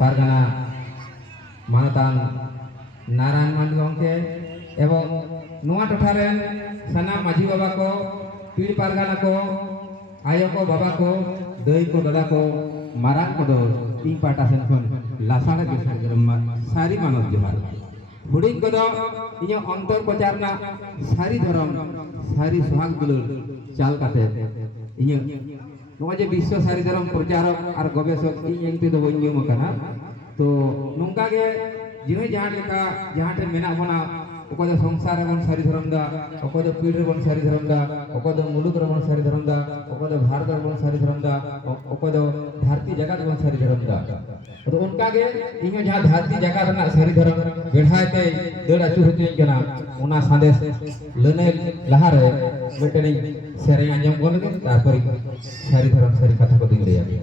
পারগানা মানতান নারায়ণ মান্ডি গমকে এবং নোয়া টঠারেন সানাম মাঝি বাবা को पीड़ पारगाना को आयो को बाबा को दई को दादा को मारान को दो तीन पाटा सेन खन लासाड़ा के सारी मानव जोहार हुडिंग को दो इन्हें अंतर प्रचारना सारी धर्म सारी सुहाग दुलुर चाल काते इन्हें नोआ जे विश्व सारी धर्म प्रचारक और गवेषक इन ते दो बन्यो मकाना तो नोंका के जिन्हें जहाँ टे मेना बना ओको दो संसार बन सारी धर्म दा ओको दो पीढ़ बन सारी धर्म दा ओको दो मुलुक बन सारी धर्म दा ओको दो भारत बन सारी धर्म दा ओको दो धरती जगत बन सारी धर्म दा तो उनका के इहो जहाँ धरती जगत ना सारी धर्म बेढ़ाते देड़ा चुहते जना उना संदेश लेने लहारे बेटनी सेरे अंजम बोल के तारपरी सारी धर्म सारी कथा को दिख रही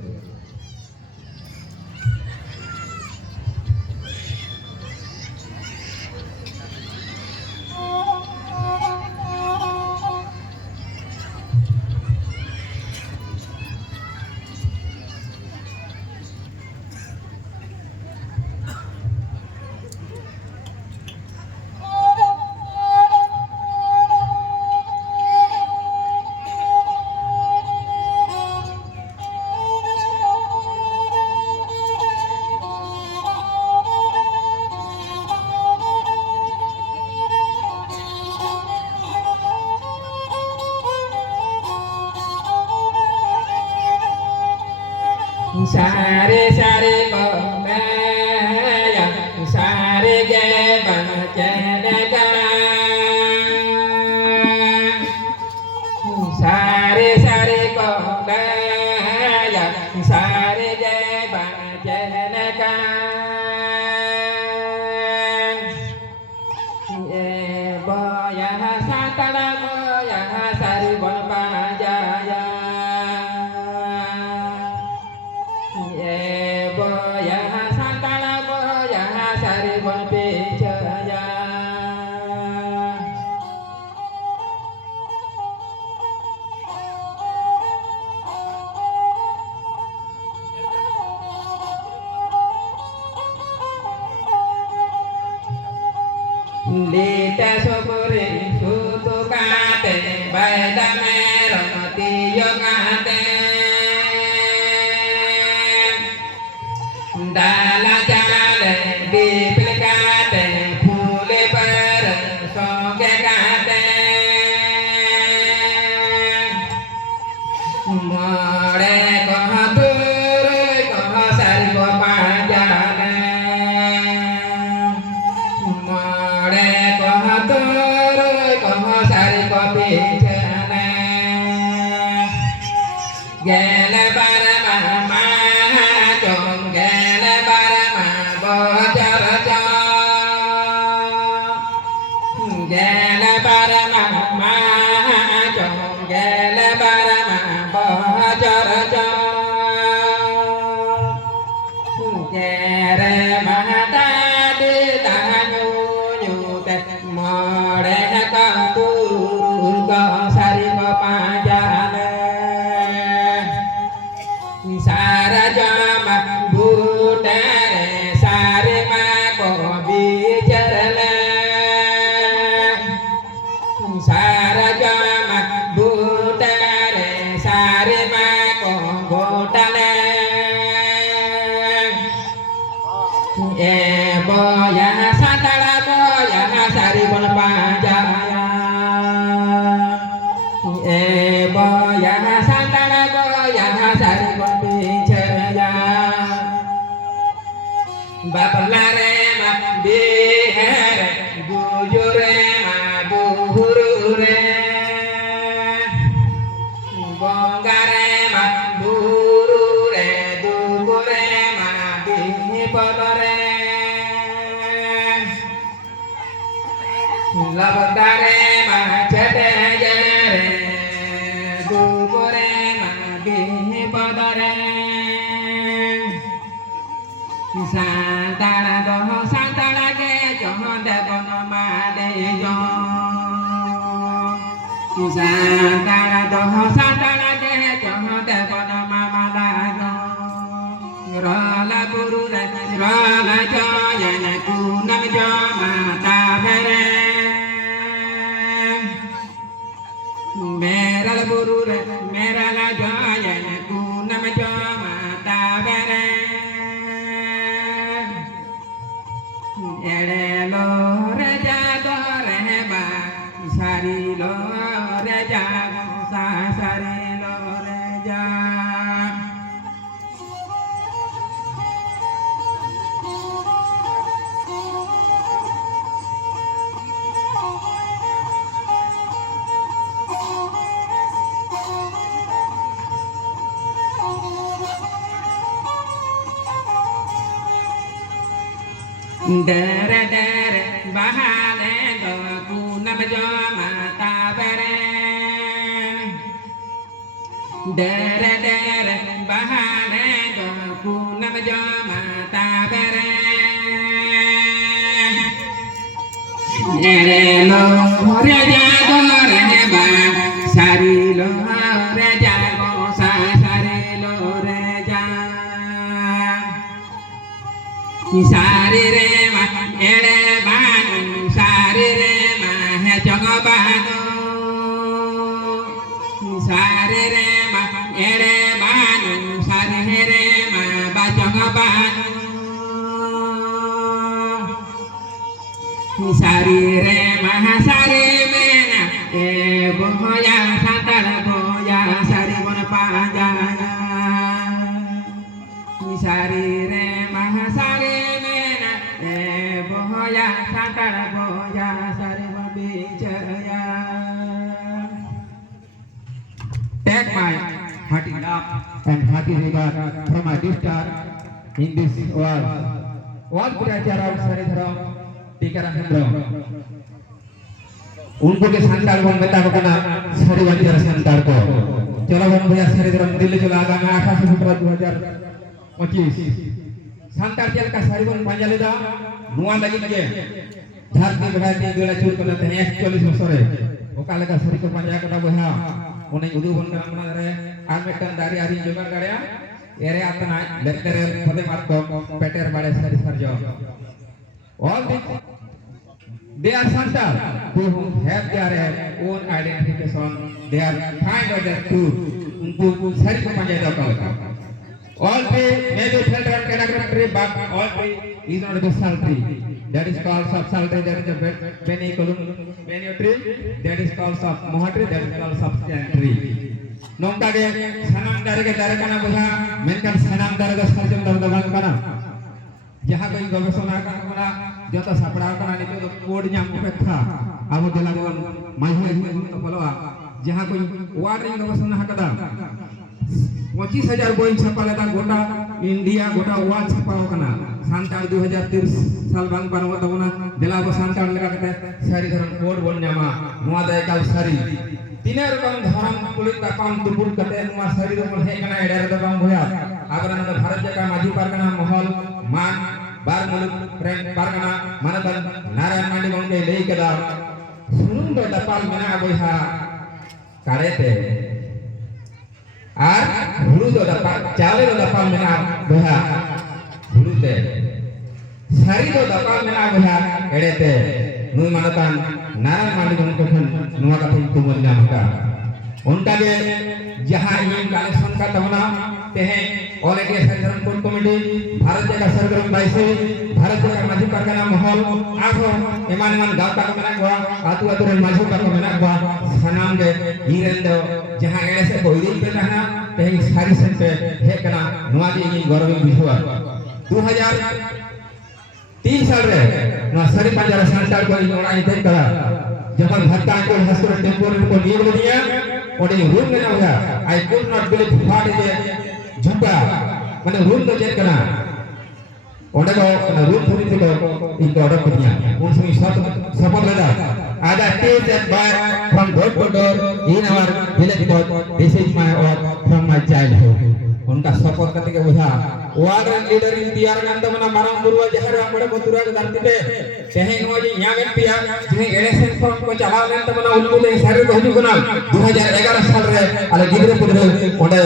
सारे सारे को मैं सारे के बचन करा सारे सारे को मैं सारे के बचन करा ये बोया सातला बोया सारी बन पा जाया Lita sopore sutu kate baida meroti yogate dala jale diplikate phule par soge kate more koha dur koha sari ko panjane gele bara ma chong gele bara ma bo char cha gele bara ma chong gele bara ma bo char cha kere ma ta de ta nyu nyu te more ka tu ka sari ko pa ja सारा जामा भूटारे सारे माँ को बिचरले सारा जामा भूटारे सारे माँ को घोटले ए बोया सातला बोया सारी बन पाजाया ए बोया सातला बोया सारी बन Bapalare ma bihere bujure ma buhure bongare ma burure dugure ma bipadare labdare ma chete jere dugure ma bipadare Santana doho santana ke chonde bono made yo Santana doho santana ke chonde bono mama la yo Rola buru re rana jaya na kunam jama tabere mera buru re mera la jaya na kunam jama tabere ere lo re jago re ba sari lo re jago sa sari lo re ja dere dere bahale do kunam jama tabere dere dere bahale do kunam jama tabere ere lo re jago re ba sari lo re jago sa sari lo re ja sari re ma ere banu sari re ma he jongo banu sari re ma ere banu sari re ma ba jongo banu sari re ma sari mena e boya santara boya sari bon panjana sari re ma sari mena e boya santara boya sari bon bichaya. Take my hearty love and hearty regard from my sister in this world. All Puracharam Saridharam Tikaram Hendro. उनको के संताल बन बेटा को ना सारी बंजर संताल को चलो बन भैया सारी धर्म दिल्ली चला आगामी 28 फरवरी 2025 संताल चल का सारी बन बंजले दा नुआ लगी के धरती बढ़ाती गोला चूर करना ते 41 बसरे ओकाले का सारी को पंजा कटा बहा उन्हें उदू बन बना रे आमेटन दारी आरी जोगार गड़या एरे आतना लेक्चरर पदे मार को पेटर बाड़े सारी सरजो all they are Santal who have their own identification. They are kind of their truth. उनको सारी को पंजाय दो का. All three may be children category but all three is not the salt tree. That is called subsalt tree. That is the Beni column Beni tree. That is called sub mohatri. That is called substant tree. नोंका के सनाम दारे के दारे कना बुझा मेनकन सनाम दारे के सरजम दारे दबान कना जहाँ कोई गवेषणा कना जो तो सपड़ा कना नितो तो कोड न्याम उपेक्षा आबो देलागोन माइहि तो बोलवा जहाँ कोई वार्डिंग गवेषणा कदा 25000 बोइन छापाले ता गोटा इंडिया गोटा वाच छापाओ कना सांताल 2030 साल बांग बानवा तबना देलागो सांताल लेका कते सारी धरम कोड बोल न्यामा नुआ दे काल सारी तीने रकम धरम कुलित तापाम तुपुर कते नुआ सारी दो हे कना एडर दो बांग होया आगरा न भारत जका माजी पारगना महल मान बार मुलुक प्रेम पारगना मनतन नारायण मांडी गंगे लेई कदा सुनुम दो दपाल मेना बोहा कारेते आर हुरु दो दपाल चाले दो दपाल मेना बोहा हुरुते सारी दो दपाल मेना बोहा एडेते नुई मनतन नारायण मांडी गंगे खन नुआ का तुमुल न्यामका उनका के जहां ये कलेक्शन का तमना तेहे all India central court committee Bharat जगह सरगरम बाइसे भारत जगह माजी परगना महल आखो एमान एमान गावता को मेना गवा आतु आतु रे माजी का को मेना गवा सनाम के हीरेंद जहां एड़े से कोई पे रहना तेहे सारी सन पे हे कना नुआ दी इन गौरव बिहुआ 2003 साल रे नुआ सरी पंजारा संताल को इनोड़ा इते करा जब भत्ता को हस्कर टेम्पोररी को नियम दिया ओडे रूम में ना होया I could not believe what is झुका माने रूम तो चेक करना ओडे को रूम थोड़ी थी को इन ऑर्डर कर दिया उन समय सफल लगा आधा test and by from door to door in our village boy this is my work from my childhood उनका सपोर्ट करते के बुझा वार्ड लीडर इन तैयार करते मना माराम बुरुआ जहर बड़े बतुरा के धरती पे तेहे नो जी यामें पिया जे इलेक्शन फॉर्म को चला लेन तो मना उनको दे सारे को हजू कना 2011 साल रे अले गिदरे पुदरे ओंडे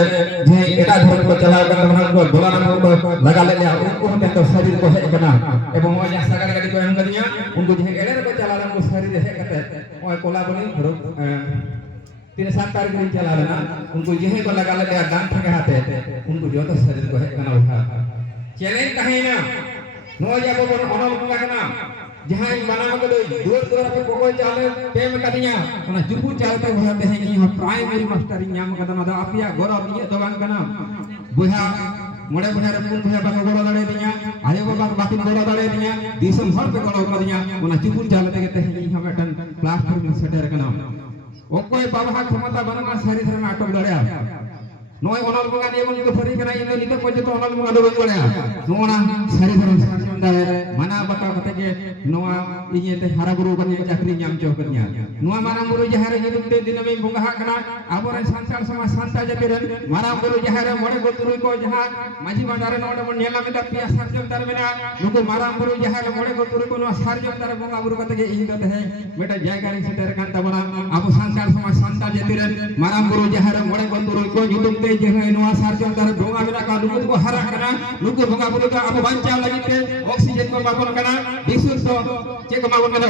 जे एटा धर्म को चला कर मना को बोला ना को लगा ले उनको होते तो शरीर को है कना एवं वो जा सगर गाड़ी को हम करिया उनको जे एड़े को चला उनको शरीर है करते ओए कोला बनी 3-7 तारीख दिन चला रहा उनको यही को लगा लगा दान ठगे हाथे उनको जो तो शरीर को है कना उठा चैलेंज कहीं ना नो जा को अनल को कना जहां माना को दूर दूर पे कोई चाले पे में कदिया ओना जुपू चालते होते हैं कि प्राइमरी मास्टर नाम कदम दा अपिया गोरा दिए दबान कना बुहा मोड़े बुहा रे पुन बुहा बाको गोरा दड़े दिया आयो बाबा बाकी गोरा दड़े दिया दिसम हर पे गोरा कर दिया ओना जुपू चालते कहते हैं कि हम टन प्लास्टिक में सेटर कना ओकोय बाबा क्षमता बनना सारी धर्म आटक दड़या नय अनल बगा ने मन को फरी कना इन निते को तो अनल बगा दो दड़या नोना सारी धर्म साक्षम दाए माना बता कते के नोआ इये ते हारा गुरु बने चाकरी नाम चो कन्या नोआ माना गुरु जहारे जुते दिन में बुंगा कना आबोरे संसार समाज संता जते रन मारा गुरु जहारे मोड़े गोतुरु को जहां माझी बाजारे नोडे मन नेला में पिया साक्षम दार मेना नुको मारा गुरु जहारे मोड़े गोतुरु को नो सारजम दार बुंगा गुरु कते के इन दते है बेटा जयकारी से तेरे कांता बना आबो संसार समाज संता जते रन मारा गुरु जहारे मोड़े गोतुरु को जुतुम ते जहां नोआ सारजम दार बुंगा मेना का नुको को हरा कना नुको बुंगा गुरु का आबो बांचा लगिते ऑक्सीजन को बाबन कना विशुद्ध चे को बाबन कना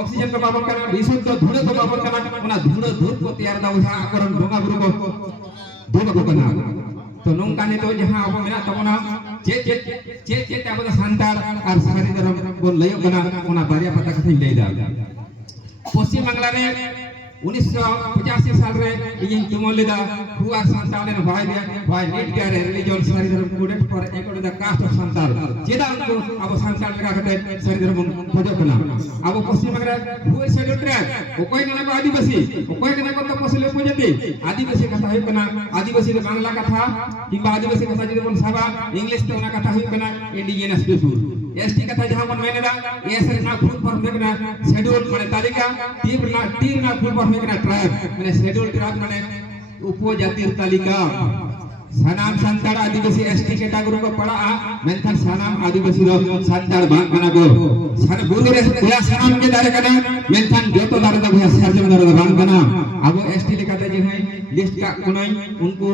ऑक्सीजन को बाबन कना विशुद्ध धुरे को बाबन कना ओना धुरे धूप को तैयार दा उहा आकरण बुंगा गुरु को धुरे को कना तो नोंका ने तो जहां अब मेना तबना चे अब संताल और सारी धर्म को लयो कना ओना बारिया पता कथि ले दा पश्चिम बांग्ला रे 1985 साल रे इन तुमलेदा हुआ संताल ने भाई नेट के रिलीजन सारी धर्म कोडेट पर एकड़ द कास्ट ऑफ संताल जेदा उनको अब संताल लगा कते सारी धर्म खोजो कना अब पश्चिम बांग्ला हुए शेड्यूल ट्राइब कोई कना को आदिवासी कोई कना को तो पसले खोजते आदिवासी कथा है कना आदिवासी रे बांग्ला कथा किबा आदिवासी कथा जदि बन साबा इंग्लिश तो ना कथा है कना इंडिजिनस पीपल एसटी कथा जहां मन मेनेदा एस रे ना फुल फॉर्म देखना शेड्यूल माने तालिका टीर ना फुल फॉर्म देखना ट्राइब माने शेड्यूल ट्राइब माने उपजाति तालिका सनाम संताड़ आदिवासी एसटी कैटेगरी को पड़ा मेनखान सनाम आदिवासी रो संताड़ बांग कना को सन गुरु रे या सनाम के दारे कना मेनखान जोतो दारे दा भया सरजम दारे दा बांग कना अब एसटी लेकाते जे है लिस्ट का कुनाई उनको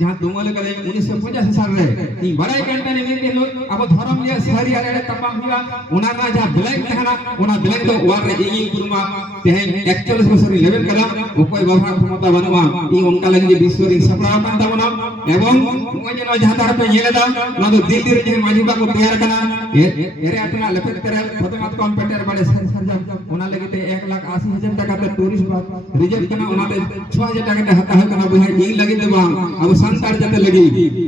जहां तुमले करे 1985 साल रे ई बड़ाई कंपनी में के लोग अब धर्म ये शहरी आरे तमाम हुआ उना ना जा ब्लैक कहना उना ब्लैक तो वार रे ई गुरुमा तेहे 41 बছর लेवल करा ओ कोई बाबा क्षमता बनवा ई उनका लगे विश्व रे सफल कांता बना एवं ओय जनो जहां तार पे येलेदा ना तो दिल्ली रे जे माजीबा को तैयार करना एरे अटना लेपत करे प्रथमत कंप्यूटर बड़े सरजम उना लगे ते 1,80,000 টাকা ते टूरिस्ट बात रिजर्व करना उना ते 6,000 টাকা ते हता है कना बुझाई ई लगे देबा अब संतार जते लगी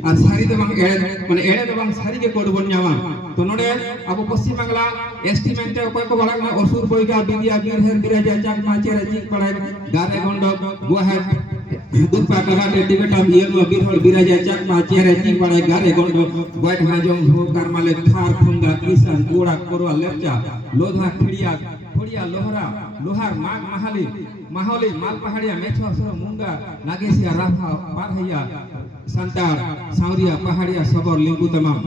और सारी देबा एड़े माने एड़े देबा सारी के कोड बन जावा तो नोडे अब पश्चिम बांग्ला एस्टिमेट ते कोई को बड़ा ना असुर बोइगा बिदिया बिरहर बिराजा चाक माचे रे पड़े गारे गंडक गुवाहाट दुपा कगाटे टिबेटम येलो बिरहर बिराजा चाक माचे रे चिक पड़े गारे गंडक वाइट हाजम हो करमाले थार फुंगा किसान कोड़ा कोरवा लेपचा लोधा खिड़िया लोहरा लोहार माग माहौली माल पहाड़िया मेछवा सर मुंगा नागेसिया राफा पारहैया संतार सावरिया पहाड़िया सबर लिंगु तमाम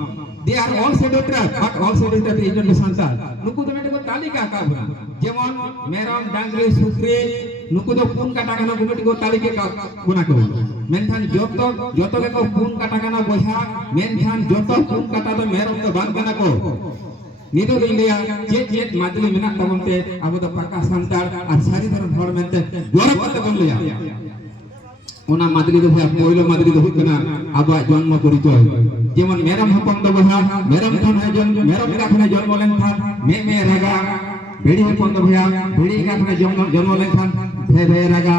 they are all scheduled tribe but all scheduled tribe is not santal nuku to mete ko talika ka buna jemon merom dangri sukri nuku to pun kata kana gumeti ko talike ka buna ko menkhan joto ke ko pun kata kana boha menkhan joto pun kata to merom to bang kana ko नितो India चेत मादली मेना तमते अब तो पक्का संताल और सारी धर्म हर मेनते गौरव करते बन लिया ओना मादली दो भया पहिलो मादली दो कना आबा जन्म परिचय जेमन मेरम हपन दो भया मेरम खान है जन्म मेरम का खाने जन्म लेन खान मे रागा बेड़ी हपन दो भया बेड़ी का खाने जन्म लेन खान भे रागा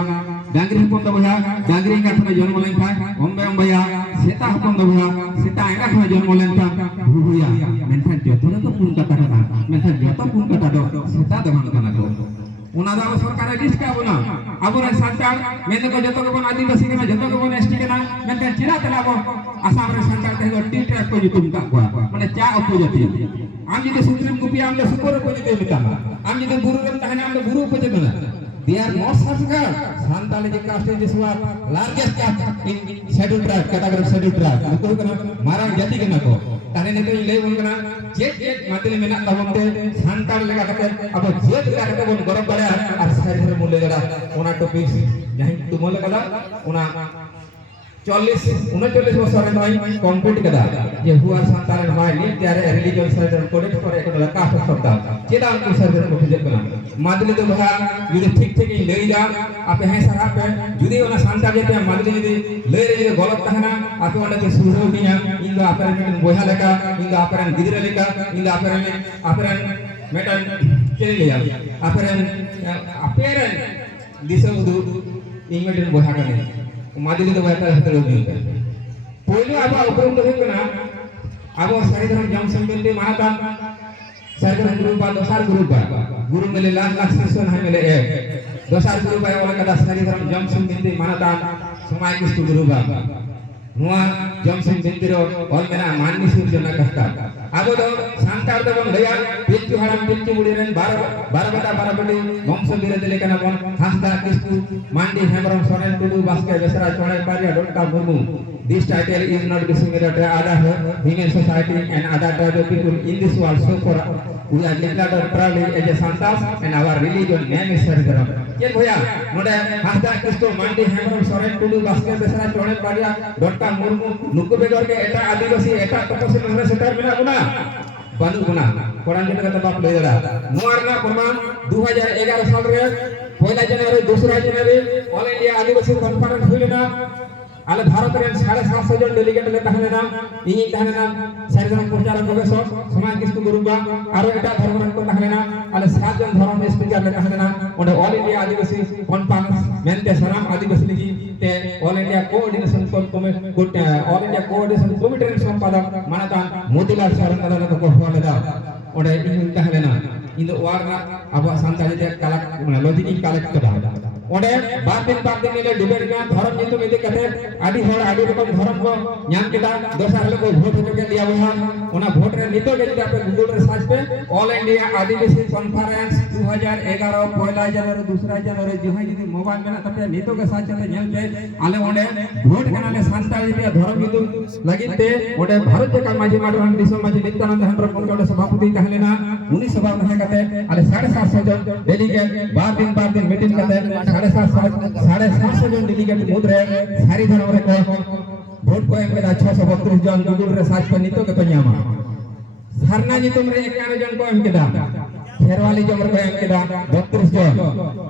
डांगरी हपन दो भया डांगरी का खाने जन्म लेन खान ओम्बे ओम्बया सेता हपन दो भया सेता का खाने जन्म लेन खान भुया मेनखान जतो तो पुन कथा कना मेनखान जतो पुन कथा दो सेता दमान कना को उना दा सरकार लिस्ट का बना अब रे संताल मेने को जतो को आदिवासी के जतो को एसटी के ना मेनखान चिरा तलाबो आसाम रे संताल के टी ट्रैक को जुतुम का माने चा उपजती आम जदि सुप्रीम गुपिया आम सुपर उपजती मिता आम जदि गुरु रे तहने आम गुरु उपजती ना they are not safeguard. Santali caste is this one largest caste in scheduled tribe, category scheduled tribe. Itu kan marang jati kena ko. Tadi itu ilai pun kena jet materi menak tabung te Santal lega kata apa jet lega kata pun gorong pada asal hari mulai kata una topik yang itu mulai kata una 39 বছরে নয় complete করা যে হুয়া সন্তানের মাইনি ત્યારે religion certificate কোডেক্ট করে একটা caste সত্তা যেটা আমি সার্টিফিকেট করতে যেত না মাদলি তো ভাই যদি ঠিক ঠিকই লই যা আপনি হ্যাঁ স্যার আপনি যদি ওনা সন্তান যেতে মাদলি যদি লই রে যদি গলত থাকে না আপনি ওনাকে সুরো কিনা ইন্দু আপনার মেটন বইহা লেখা ইন্দু আপনার গিদিরা লেখা ইন্দু আপনার মেটন চলে লিয়া আপনার দিশা বুধু ইংমেটন বইহা কানে मादली तो बहता है तो नहीं पहले अब उपक्रम तो है ना अब सारी धर्म जम संबंधी मानता सारी धर्म ग्रुप बा दोसार ग्रुप बा गुरु मिले लाख शिष्य है मिले एक दोसार ग्रुप बा वाला कदा सारी धर्म जम संबंधी मानता समाज किसको ग्रुप बा नुआ जम संबंधी रो और मेरा माननी सूर्जना कहता अब तो सांतार तो बन गया पिच्चू हराम पिच्चू बुढ़ी रन बारह बड़ी वंश बिरद लेकर ना बन हंसता किसको मांडी हेमरम सोरेन टुडू बास्के बेसरा चौड़े Pariya डोंटा Murmu This title is not discriminated other human society and other tribal people in this world. So for we are declared proudly as a Santas and our religion name is Saridharam. Yes, भैया नोडे हंसता किसको मांडी हेमरम सोरेन टुडू बास्के बेसरा चौड़े पारिया डोंटा मुर्मू नुकु बेगर के एटा आदिवासी एटा तपस्वी नहरे shutter बिना गुना बानु गुना कोरान जन कथा बाप ले जरा मोरना प्रमाण 2011 साल रे पहला जनवरी दूसरा जनवरी ऑल इंडिया आदिवासी कॉन्फ्रेंस हुइना आले भारत रे 750 जन डेलीगेट ले कहने ना इही कहने ना सारिधरम प्रचारक गवेषक समाज किसको गुरुबा आरो एटा धर्मरन को कहने ना आले 7 जन धर्म स्पीकर ले कहने ना ओडे ऑल इंडिया आदिवासी कॉन्फ्रेंस मेनते सराम आदिवासी लिगी ते all India coordination all India coordination committee रे संपादक मानता मोतीलाल शरण दादा को होले दा ओडे इही कहने ना इन वारना अब संताली ते कलेक्ट माने लॉजिक कलेक्ट कदा ओडे बात दिन मिले डिबेट का धर्म जितु मिले कथे आदि होड़ आदि रकम धर्म को न्याम केदा दोसार लोग वोट हो के लिया वहा ओना वोट रे नितो के आपे गूगल रे सर्च पे ऑल इंडिया आदिवासी कॉन्फ्रेंस 2011 पहला जनवरी दूसरा जनवरी जो है यदि मोबाइल में तपे नितो के साथ चले न्याम पे आले ओडे वोट कनाले संताली ते धर्म जितु लगिते ओडे भारत का माजी माडवान दिसो माजी नित्यानंद हेमरम कोनकोडे सभापति कहले ना उनी सभा में कथे आले 750 जन डेलीगेट बार दिन मीटिंग कथे 750 जन डेलीगेट मुद्रे सारी धर्म रे को वोट को एम 632 जन गूगल रे सर्च पर नितो के पन्यामा सरना नितुम रे 51 जन को एम केदा खेरवाली जमर को एम केदा 32 जन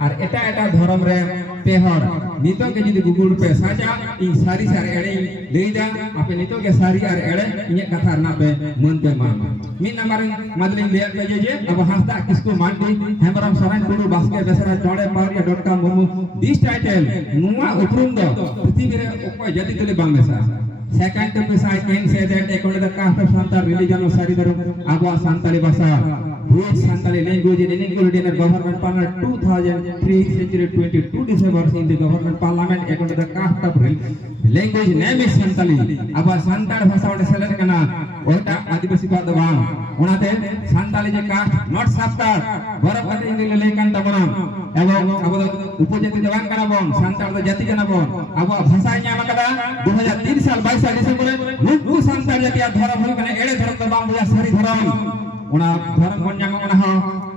और एटा धर्म रे पेहर नितो के जदी गूगल पे साचा इ सारी सारे एड़े लेदा आपे नितो के सारी और एड़े इने कथा ना पे मन पे मान मिन नंबर मदलिंग ले पे जे अब हंसता किसको मानती हेमरम सोरेन टुडू बास्के बेसरा चौड़े Pariya dot Murmu this title नुआ उपरुम दो पृथ्वी रे ओको जदी तले बांग्लासा second to I can say that according to the caste of Santal religion of Saridharam Abwa Santali Basa which Santali language is included in the government partner 2022 December in the government parliament according to the caste of language name is Santali Abwa Santal Basa or select kana ota adivasi padwan onate Santali je caste not sabtar borok kate in the lekan tabanam এবং আবো উপজাতি জওয়ান কানা বন সান্তাল জাতি কানা বন আবো ভাষা ᱧᱟᱢ ᱠᱟᱫᱟ 2003 সাল 22 ডিসেম্বর নুকু সান্তাল জাতি ধরম হই কানা এড়ে ধরম তো বাং বুয়া সারি ধরম ওনা ধরম বন ᱧᱟᱢ কানা হ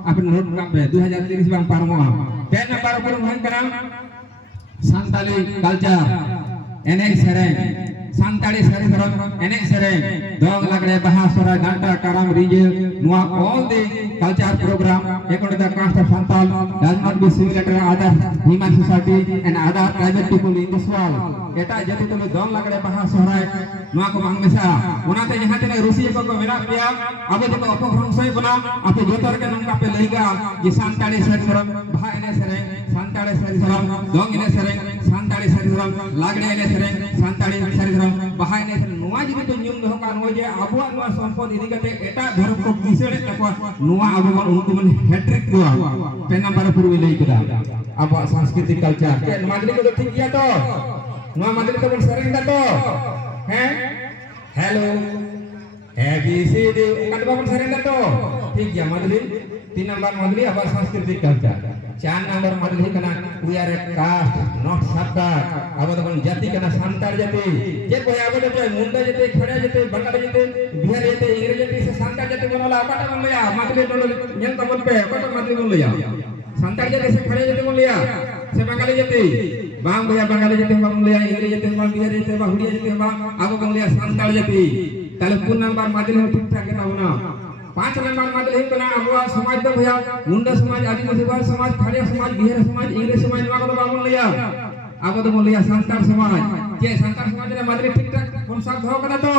আপনি নোট কাপে 2030 বাং পারমো বে নাম্বার উপর হই কানা সান্তালি কালচার এনে সেরেং Santali Saridharam enek sereng dong lagre baha sora ganta karam rije nuwa all the culture program according to the caste of Santal does not be similar to other human society and other tribal people in this world eta jadi tumi dong lagre baha sora nuwa ko bang mesa onate jahan tine rusiya ko mena pia abe jeko opokrom sai bana ape jotor ke nongka pe leiga je Santali Saridharam baha enek sereng Santali Saridharam dong enek sereng Santali Saridharam lagre enek sereng Santali Saridharam bahai ne nuwa jitu to nyum doh kan hoje abuwa nuwa sampod idi kate eta dharam ko kisere takwa nuwa abuwa unku men hat-trick dua pen number puru lei keda abuwa संस्कृति culture के मादरी को ठीक किया तो nuwa मादरी तो sereng da to हैं hello ABCD kan bapun sereng da to ठीक ya मादरी 3 नंबर मादली अब सांस्कृतिक कल्चर 4 नंबर मादली कना we are a caste not सरकार अब तो जाति कना सांतार जाति जे कोई अब तो मुंडा जाति खड़ा जाति बंगाली जाति बिहारी जाति इंग्रेजी जाति से सांतार जाति बनला अपाटा बन लिया मादली टोल नेल तबन पे अपाटा मादली बन लिया सांतार जाति से खड़ा जाति बन लिया से बंगाली जाति बांग भैया बंगाली जाति बन लिया इंग्रेजी जाति बन बिहारी जाति बन हुडिया जाति बन अब बन लिया सांतार जाति ताले 4 नंबर मादली ठीक ठाक ना होना 5 नंबर मादली कना अब समाज तो भैया मुंडा समाज आदिवासी समाज खाड़िया समाज बिहार समाज इंग्रेज समाज नवा को बाबन लिया अब तो बोल लिया संतार समाज के संतार समाज रे मादली ठीक ठाक कोन सब धो कना तो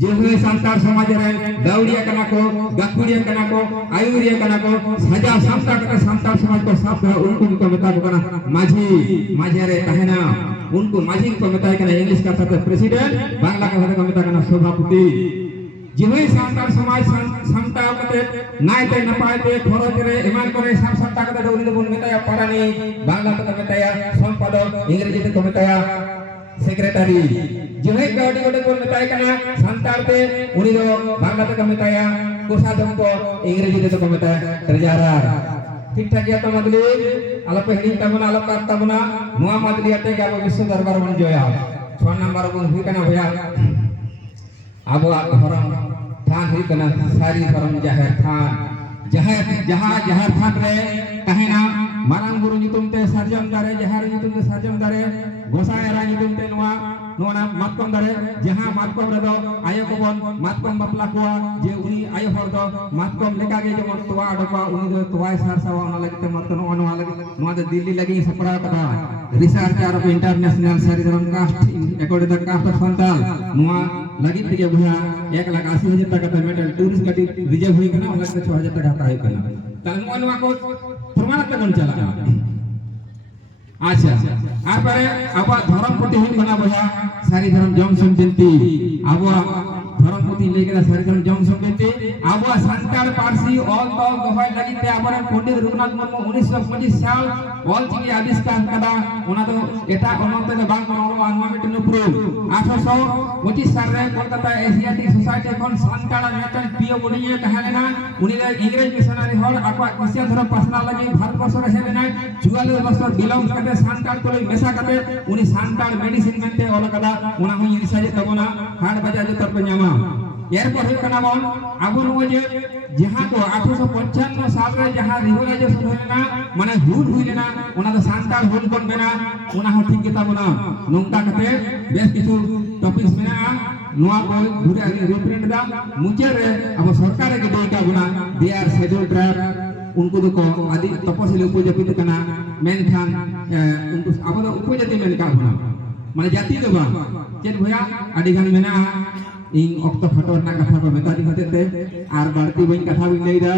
जे हुए संतार समाज रे दाउड़िया कना को गखुड़िया कना को आयुरिया कना को सजा संता कना संतार समाज को सब उनको को मेता को कना माझी माझे रे कहना उनको माझी को मेता कना इंग्लिश का साथ प्रेसिडेंट बांग्ला का साथ मेता कना सभापति जिवे संतार समाज संता कते नायते नपायते खरच रे इमान करे सब संता कते दौड़ी दबन मेताया पारानी बांग्ला को मेताया संपादक इंग्रेजी को मेताया सेक्रेटरी जिवे गाड़ी गोटे को मेताय कना संतार ते उनी दो बांग्ला को मेताया कोषाध्यक्ष को इंग्रेजी को मेताया ट्रेजरर ठीक ठाक या तो मादली आलोप हेडी तबना आलोप तबना नुआ मादली आते के अब विश्व दरबार बन जोया 6 नंबर को हुई कना भैया अब धर्म थान हुई कना सारी धर्म जाहिर थान जाहिर थान रे कहना मारांग गुरु नितुम ते सरजम दारे जाहिर नितुम ते सरजम दारे गोसाय रा नितुम ते नोना मातकम दारे जहां मातकम रे दो आयो को बन मातकम बापला कोआ जे उनी आयो हर दो मातकम लेका गे जमन तोवा अडपा उनी दो तोवाय सार सावा ओना लगे ते मतनो ओना लगे नोआ दे दिल्ली लगी सपड़ा कथा रिसर्चर ऑफ इंटरनेशनल सारी धर्म caste according the caste of Santal नोआ लगी ते भैया 1,80,000 टका ते मेटल टूरिस्ट गाड़ी रिजर्व हुई कना ओला 6,000 टका ताई कना तन नोआ को प्रमाण ते बन चला अच्छा आपारे अब धर्म प्रति हुई कना भैया सारी धर्म जम संजंती अब धर्म प्रति लेके सारी धर्म जम संजंती अब संताल पारसी ऑल तो गवाय लगी ते अब पंडित रघुनाथ मुर्मू 1925 साल ऑल चिकी आविष्कार कदा ओना तो एटा ओनते दे बांग कोनो आनवा मिटिन प्रूव 1825 साल रे कोलकाता एशियाटिक सोसाइटी कोन संताल नेटन पीओ बुनिया कहलेना उनी इंग्रेज मिशनरी हॉल आपा क्रिश्चियन धर्म पासना लगी भारत वर्ष रे हेलेना 44 बছর बिलोंग करते संताल तो मेसा करते उनी संताल मेडिसिन मनते ओला कदा ओना हुई रिसर्च तबना हाड़ बजा जो तर ᱧᱟᱢᱟ एरपर हुई कना बोन अब नो जे जहां को 1855 साल रे जहां रिवलाइजेशन होइना माने हुल हुइना ओना तो संताल हुल कोन बेना ओना हो ठीक केता बना नोंका कते बेस किछु टॉपिक्स मेना नोआ को घुरे रिप्रेजेंट दा मुचे रे अब सरकार के देका बना दे आर शेड्यूल ट्राइब उनको तो को आदि तपसिली उपजाति कना मेनखान उनको अब तो उपजाति मेनका बना माने जाति तो बा चेन भैया आदि गान मेना इन ऑक्टो फटोर ना कथा को मेता दी हते आर बारती बइन कथा बइन लई दा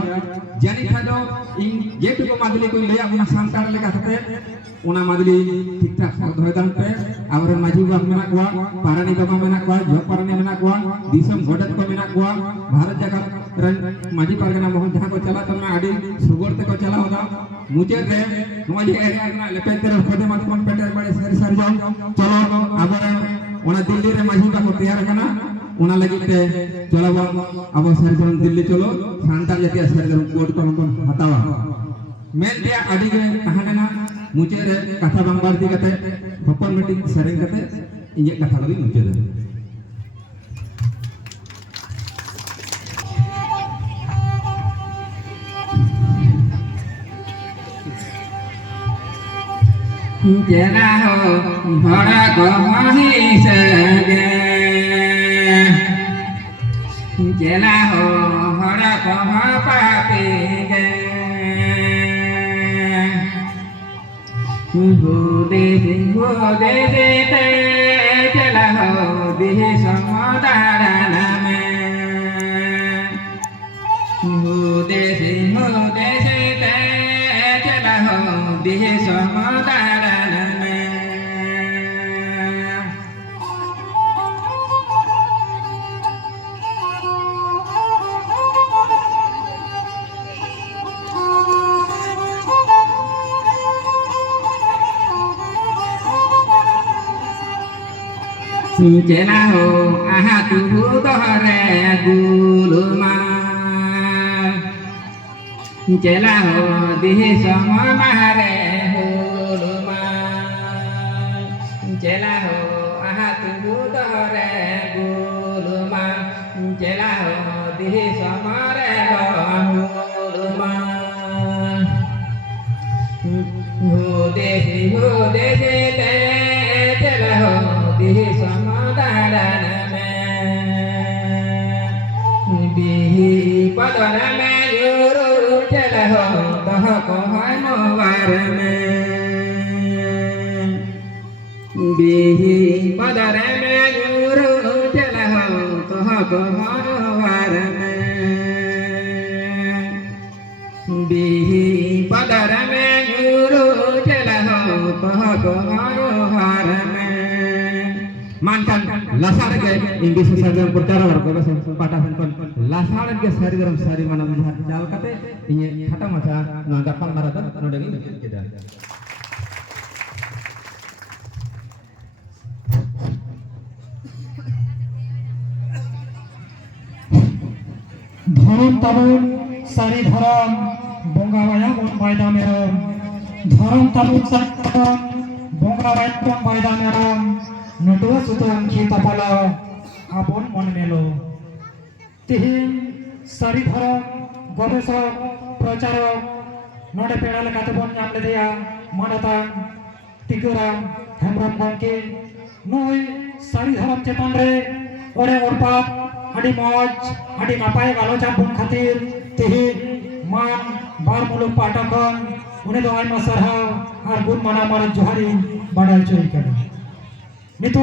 जानि खादो इन जेटु को मादली को लेया उना संतार लेका हते उना मादली ठीक ठाक धोयदान पे आवर माजी बाग मेना कोआ पारानी बाबा मेना कोआ जग पारानी मेना कोआ दिसम गोडत को मेना कोआ भारत जगत रन माजी पारगना मोहन जहां को चला तमे आडी सुगोरते को चला होदा मुझे रे नोजी एरिया ना लेपेतर खोदे मत कोन पेटर बड़े सर जाओ चलो आवर उना दिल्ली रे माजी बाग को तैयार करना उना लगी ते चलो अब सरजन दिल्ली चलो सांताल जातिया सरजन कोड को हतावा मेन ते आडी गे कहाना मुझे रे कथा बांगबार दी कते हपन मीटिंग सेरेंग कते इजे कथा लगी मुझे दे जेना हो भड़ा को मही सगे जेना हो भड़ा को पापी गे भूदे दे ते जेना हो दिहे समदारन में भूदे से ते जेना हो दिहे समदारन में जेना हो आहा तू तोहरे गुलमा Jela ho dihi sama mahare huluma Jela ho ahatu budore guluma Jela ho dihi sama re huluma Hudehi te Jela ho dihi sama dadana me Bihi padana me ho tah ko hai mo var me bihi padare me guru jala ho tah ko har var me bihi padare me guru jala ho tah ko har var me mankan lasar ke English sarjana percara warga bahasa patahan kon lasar ke sari dalam sari mana melihat jal kate ini kata masa nganggapan maratan nodeng ini kita ধরম তাবুন সারি ধরম বঙ্গা বায়া বন বাইদা মেরম ধরম তাবুন সারি ধরম বঙ্গা বায়া বন বাইদা মেরম নটুয়া সুতরাং খিতাপাল আপন মন মেলো তিহিন সারি ধরম গবেষক প্রচারক নডে পেড়া লেখাতে বন নাম লেদিয়া মানতান টিকুরাম হেমব্রম গঙ্কে নই সারি ধরম চেতন রে ওরে ওরপাত আডি মজ আডি নাপায় গালোচা বন খাতির তিহিন মান বার মুলুক পাঠকন উনি দো আইমা সারহাও আর গুণ মানা মার জোহারি বাড়াই চই কেন নিতো